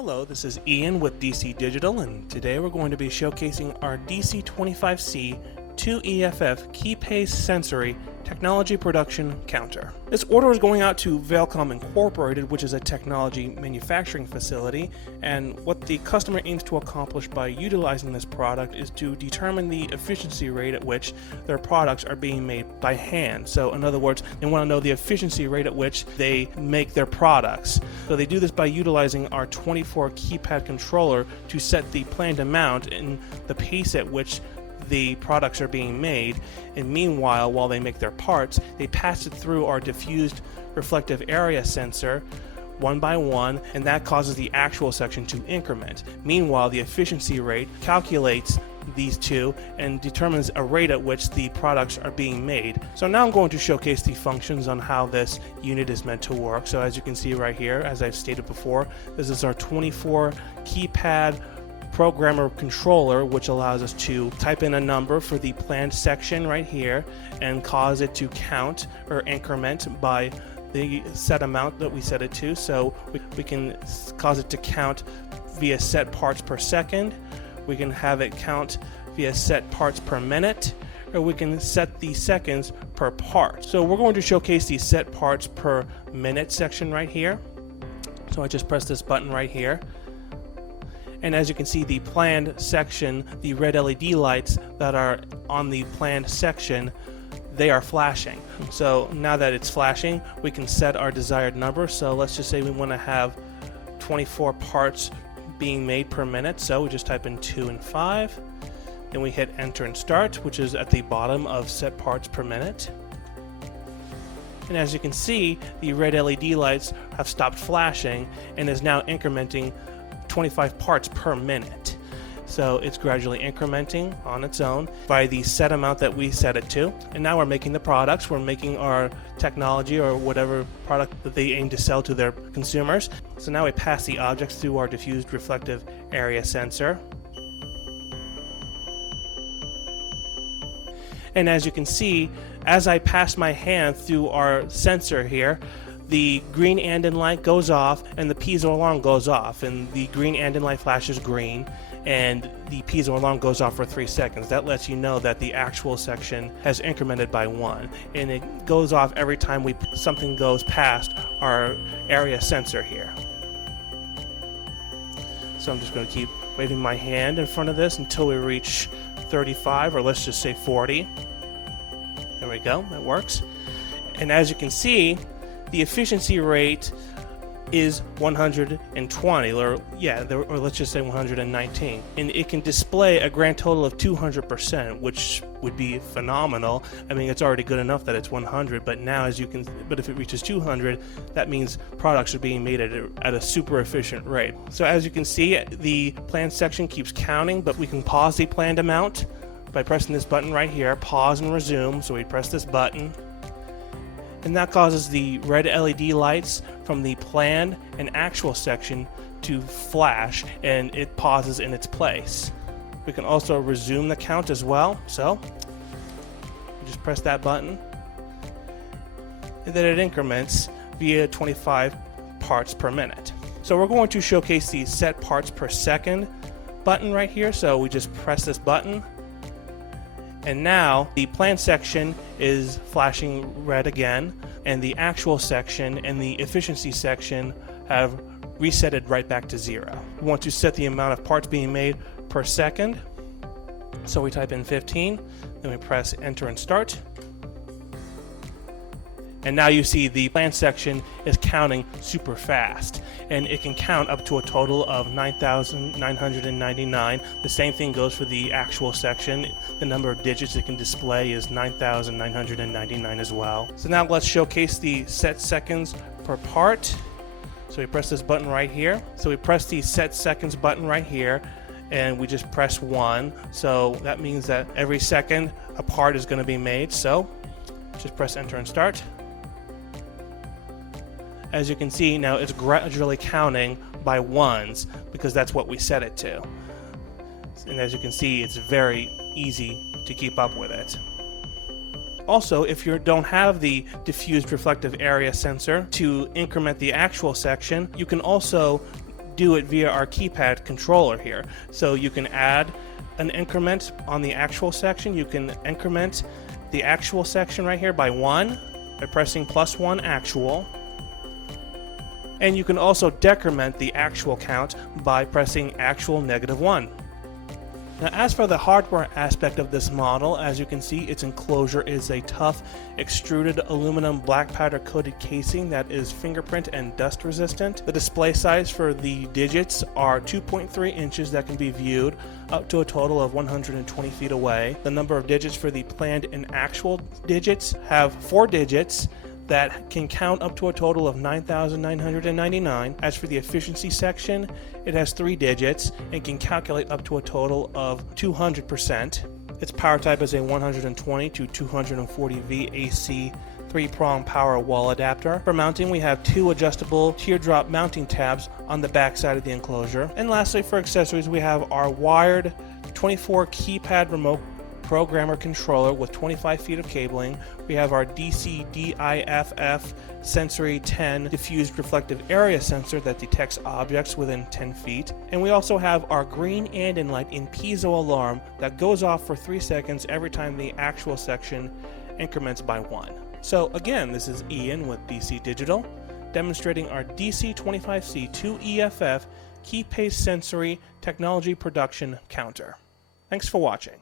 Hello, this is Ian with DC Digital, and today we're going to be showcasing our DC-25C-2-EFF-KEY-PACE-SENS technology production counter. This order is going out to Valcom Inc, which is a technology manufacturing facility, and what the customer aims to accomplish by utilizing this product is to determine the efficiency rate at which their products are being made by hand. So in other words, they want to know the efficiency rate at which they make their products. So they do this by utilizing our 24 keypad controller to set the planned amount and the pace at which the products are being made, and meanwhile, while they make their parts, they pass it through our diffused reflective area sensor one by one, and that causes the actual section to increment. Meanwhile, the efficiency rate calculates these two and determines a rate at which the products are being made. So now I'm going to showcase the functions on how this unit is meant to work. So as you can see right here, as I've stated before, this is our 24 keypad programmer controller, which allows us to type in a number for the planned section right here and cause it to count or increment by the set amount that we set it to. So we can cause it to count via set parts per second, we can have it count via set parts per minute, or we can set the seconds per part. So we're going to showcase the set parts per minute section right here. So I just press this button right here, and as you can see, the planned section, the red LED lights that are on the planned section, they are flashing. So now that it's flashing, we can set our desired number. So let's just say we want to have 24 parts being made per minute. So we just type in 2 and 5. Then we hit enter and start, which is at the bottom of set parts per minute. And as you can see, the red LED lights have stopped flashing and is now incrementing 25 parts per minute. So it's gradually incrementing on its own by the set amount that we set it to. And now we're making the products. We're making our technology or whatever product that they aim to sell to their consumers. So now we pass the objects through our diffused reflective area sensor. And as you can see, as I pass my hand through our sensor here, the green Andon light goes off and the Piezo alarm goes off, and the green Andon light flashes green and the Piezo alarm goes off for 3 seconds. That lets you know that the actual section has incremented by 1, and it goes off every time something goes past our area sensor here. So I'm just going to keep waving my hand in front of this until we reach 35, or let's just say 40. There we go, that works. And as you can see, the efficiency rate is 120, or let's just say 119, and it can display a grand total of 200%, which would be phenomenal. I mean, it's already good enough that it's 100, but now but if it reaches 200, that means products are being made at a super efficient rate. So as you can see, the planned section keeps counting, but we can pause the planned amount by pressing this button right here, pause and resume. So we press this button, and that causes the red LED lights from the planned and actual section to flash, and it pauses in its place. We can also resume the count as well. So we just press that button, and then it increments via 25 parts per minute. So we're going to showcase the set parts per second button right here. So we just press this button, and now the planned section is flashing red again, and the actual section and the efficiency section have resetted right back to 0. We want to set the amount of parts being made per second. So we type in 15, then we press enter and start. And now you see the planned section is counting super fast, and it can count up to a total of 9,999. The same thing goes for the actual section. The number of digits it can display is 9,999 as well. So now let's showcase the set seconds per part. So we press this button right here. So we press the set seconds button right here, and we just press 1. So that means that every second a part is going to be made. So just press enter and start. As you can see, now it's gradually counting by ones because that's what we set it to. And as you can see, it's very easy to keep up with it. Also, if you don't have the diffused reflective area sensor to increment the actual section, you can also do it via our keypad controller here. So you can add an increment on the actual section. You can increment the actual section right here by 1 by pressing +1 actual. And you can also decrement the actual count by pressing actual -1. Now, as for the hardware aspect of this model, as you can see, its enclosure is a tough extruded aluminum black powder coated casing that is fingerprint and dust resistant. The display size for the digits are 2.3 inches that can be viewed up to a total of 120 feet away. The number of digits for the planned and actual digits have 4 digits that can count up to a total of 9,999. As for the efficiency section, it has 3 digits and can calculate up to a total of 200%. Its power type is a 120 to 240 V AC 3-prong power wall adapter. For mounting, we have 2 adjustable teardrop mounting tabs on the back side of the enclosure. And lastly, for accessories, we have our wired 24 keypad remote programmer controller with 25 feet of cabling. We have our DC-25C-2-EFF-KEY-PACE-SENS diffused reflective area sensor that detects objects within 10 feet. And we also have our green Andon light in Piezo alarm that goes off for 3 seconds every time the actual section increments by 1. So again, this is Ian with DC Digital, demonstrating our DC-25C-2-EFF-KEY-PACE-SENS technology production counter. Thanks for watching.